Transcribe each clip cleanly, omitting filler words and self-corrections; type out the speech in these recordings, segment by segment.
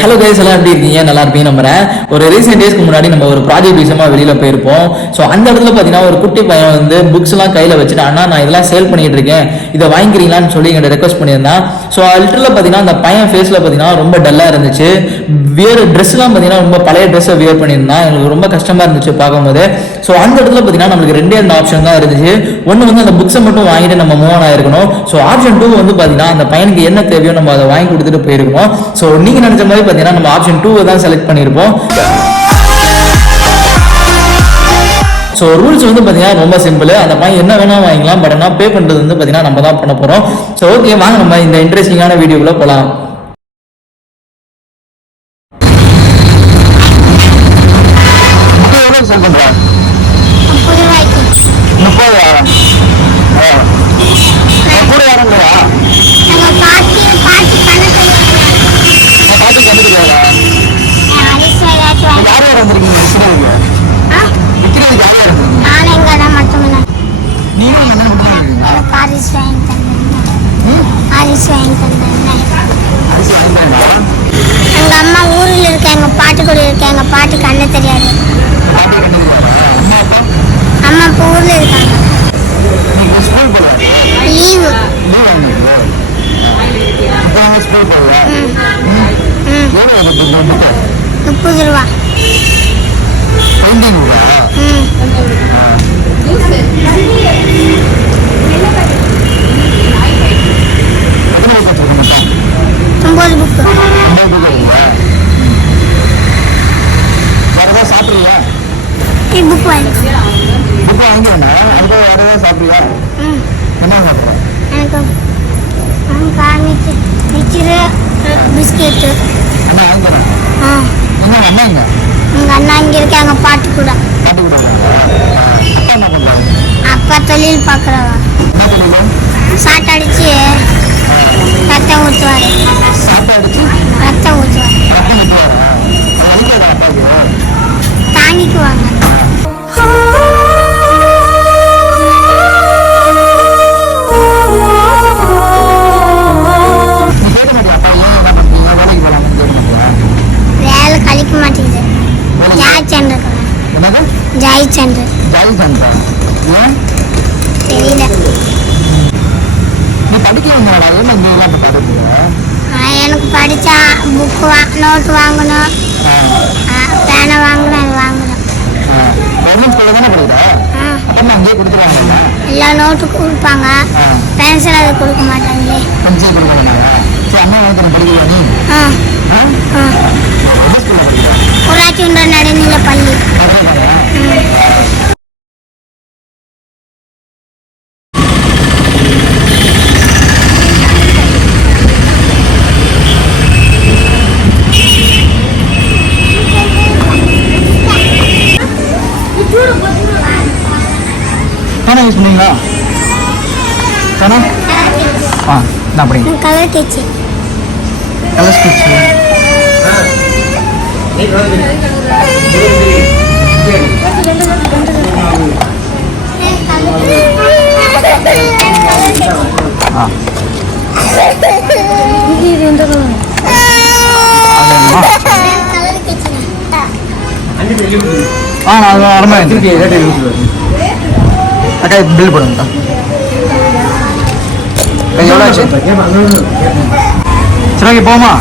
Hello guys, எல்லாம் எப்படி இருக்கீங்க? நல்லா இருப்பீங்க நம்புறேன். ஒரு ரீசெண்ட் டேஸ்க்கு முன்னாடி நம்ம ஒரு ப்ராஜெக்ட் விஷயமா வெளியில போயிருப்போம். ஸோ அந்த இடத்துல பார்த்தீங்கன்னா ஒரு குட்டி பையன் வந்து புக்ஸ் எல்லாம் கையில் வச்சுட்டு, அண்ணா நான் இதெல்லாம் சேல் பண்ணிட்டு இருக்கேன், இதை வாங்கிக்கிறீங்களான்னு சொல்லி எங்கிட்ட ரெக்வஸ்ட் பண்ணியிருந்தான். ஸோ லிட்டரில் பார்த்தீங்கன்னா அந்த பையன் ஃபேஸில் பார்த்தீங்கன்னா ரொம்ப டல்லாக இருந்துச்சு. ட்ரெஸ்லாம் பார்த்தீங்கன்னா ரொம்ப பழைய ட்ரெஸ்ஸை வியர் பண்ணியிருந்தான். எங்களுக்கு ரொம்ப கஷ்டமாக இருந்துச்சு பார்க்கும்போது. ஸோ அந்த இடத்துல பார்த்தீங்கன்னா நம்மளுக்கு ரெண்டே ஆப்ஷன் தான் இருந்துச்சு. ஒன்று வந்து அந்த புக்ஸை மட்டும் வாங்கிட்டு நம்ம மூவ் ஆன் ஆயிருக்கணும். ஸோ ஆப்ஷன் 2 வந்து பார்த்தீங்கன்னா அந்த பையனுக்கு என்ன தேவையோ நம்ம அதை வாங்கி கொடுத்துட்டு போயிருக்கணும். ஸோ நீங்கள் நினைச்ச மாதிரி பார்த்தீங்கன்னா நம்ம ஆப்ஷன் 2 தான் செலக்ட் பண்ணியிருப்போம். ஸோ ரூல்ஸ் வந்து பார்த்தீங்கன்னா ரொம்ப சிம்பிள். அந்த பையன் என்ன வேணால் வாங்கிக்கலாம், பட் ஆனால் பே பண்ணுறது வந்து பார்த்தீங்கன்னா நம்ம தான் பண்ண போகிறோம். ஸோ ஓகே, வாங்க நம்ம இந்த இன்ட்ரெஸ்டிங்கான வீடியோக்குள்ளே போகலாம். எங்க அம்மா ஊரில் இருக்க, எங்க பாட்டு கூட இருக்க, எங்க பாட்டு கண்ணு தெரியாது. அம்மா இப்போ ஊர்ல இருக்காங்க. லீவு. 30 ரூபா. பிஸ்கெட். எங்க அண்ணா இங்க இருக்காங்க பாட்டு கூட. அப்பா தொழில் பாக்குறவா. சாட்டை அடிச்சு ரத்தம் ஊற்றுவாரு. ரத்தம் ஊற்றுவாரு. தாங்கிக்குவாங்க. வேலை கழிக்க மாட்டேங்குது. ஜாய் சென்டர் தெரியல. எனக்கு படிச்சா புக்கு நோட்டு வாங்கணும், பேனை வாங்கணும், அது வாங்கணும். எல்லா நோட்டு கொடுப்பாங்க, பென்சில் அது கொடுக்க மாட்டாங்களே. ஊராட்சி ஒன்ற நடுநில பள்ளி. யூஸ் பண்ணீங்களா? கலர் டீச்சு. Colour stitch. அக்கா பில் போடுங்க. எவ்வளோ ஆச்சு? சரி ஓகே, போமா.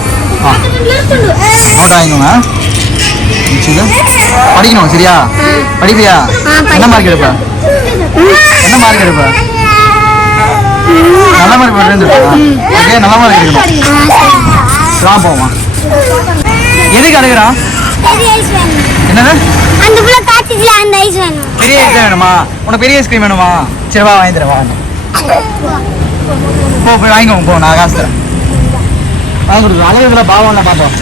நோட் வாங்கிக்கோங்க. படிக்கணும் சரியா? படிப்பியா? என்ன மார்க் எடுப்ப? என்ன மார்க் எடுப்ப? நல்ல மார்க் எடுப்பா. ஓகே, நல்ல மார்க் எடுக்கணும். போமா. எதுக்கு அழுகுறான்? என்னது? பெரிய ஐஸ் வேணுமா? உனக்கு பெரிய ஐஸ்கிரீம் வேணுமா? சரி வா, வாங்கி தரேன். வா போ, போய் வாங்கிக்கோங்க. போ, நான் காசு தரேன். வாங்கி கொடுக்குறோம். அழகுல பாவம்ல பார்த்தோம்.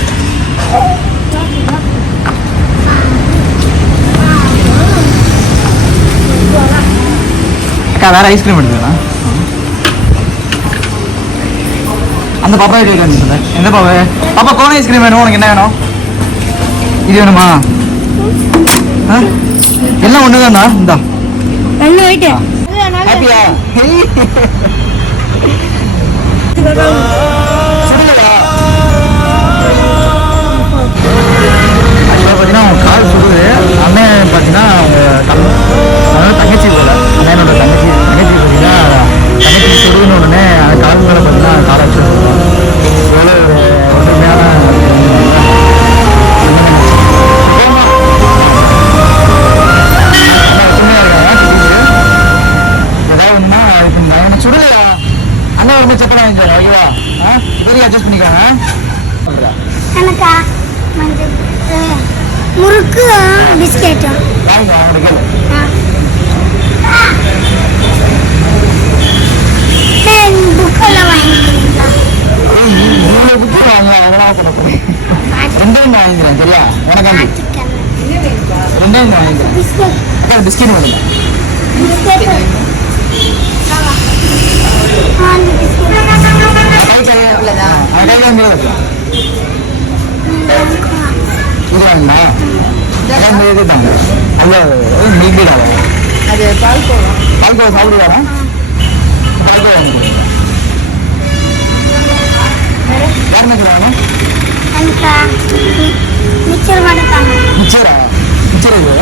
அக்கா வேற ஐஸ்கிரீம் எடுத்துக்கலாம். அந்த பாப்பா இது வேணும். எந்த பாப்பா? பாப்பா கோன் ஐஸ்கிரீம் வேணும். உனக்கு என்ன வேணும்? இது வேணுமா? எல்லாம் ஒண்ணுதான்டா. இந்தா ஹாப்பியா? எனக்கா முறுக்கு பிஸ்கெட்டும் வாங்க அவனுக்கு புக்கெல்லாம் வாங்கிக்கிறீங்களா இவ்வளோ புக்கு வாங்க அவங்களாம் கொடுக்கணும் ரெண்டாயிரம் வாங்கிக்கிறேன் சரியா உனக்காண்டி ரெண்டாயிரம் வாங்கிக்கிறேன் பிஸ்கெட் அக்கா பிஸ்கெட் வேணுங்க பிஸ்கெட் இது வாங்கம்மா இது தாங்க அவ்வளோ மில்பி தான் அது பால்கோவா பால்கோவா சாப்பிடுவாரா பால்கோவா வாங்கிக்கிறேன் யார் நினைக்கிறாங்க எனக்கு மிச்சர் மட்டும் தாங்க மிச்சரா மிச்சர் இது